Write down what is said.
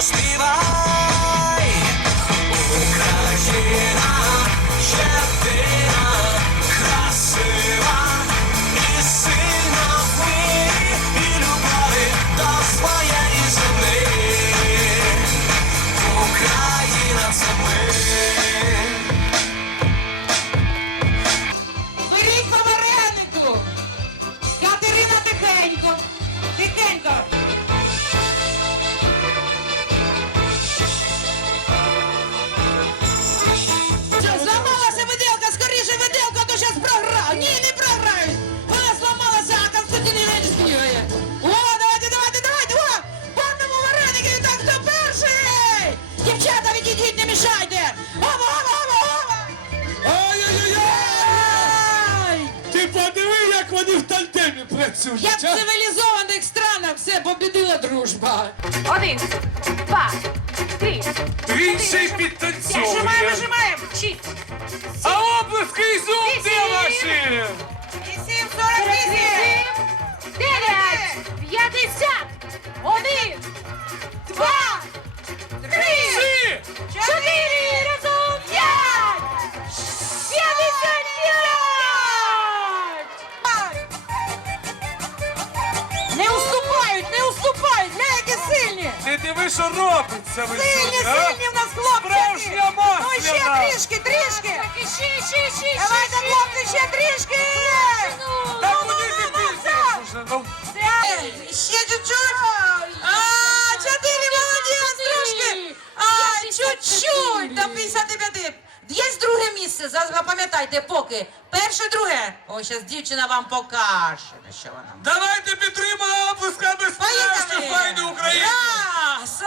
зі вони в тандемі працюють. Як в а? цивілізованих странах все побідила дружба. Один, два, три. Він ще й Нажимаємо, Вижимаємо, нажимаємо. Шість. А обласки і Ти диви, що робиться ви Сильні, сьогодні, а? сильні в нас хлопці. Справжня Ну ще масляна! трішки, трішки. Так, і ще, ще, ще, Давайте, ще, хлопці, ще трішки. Та Ну, куди ну, ти ну, біжиш уже? Ну, Ще чуть-чуть. А, чотири, молодець, трошки. А, чуть-чуть, до 55. Є друге місце, запам'ятайте, поки. Перше, друге. О, зараз дівчина вам покаже. що вона. Давайте підтримаємо обласками старші файну України. Раз,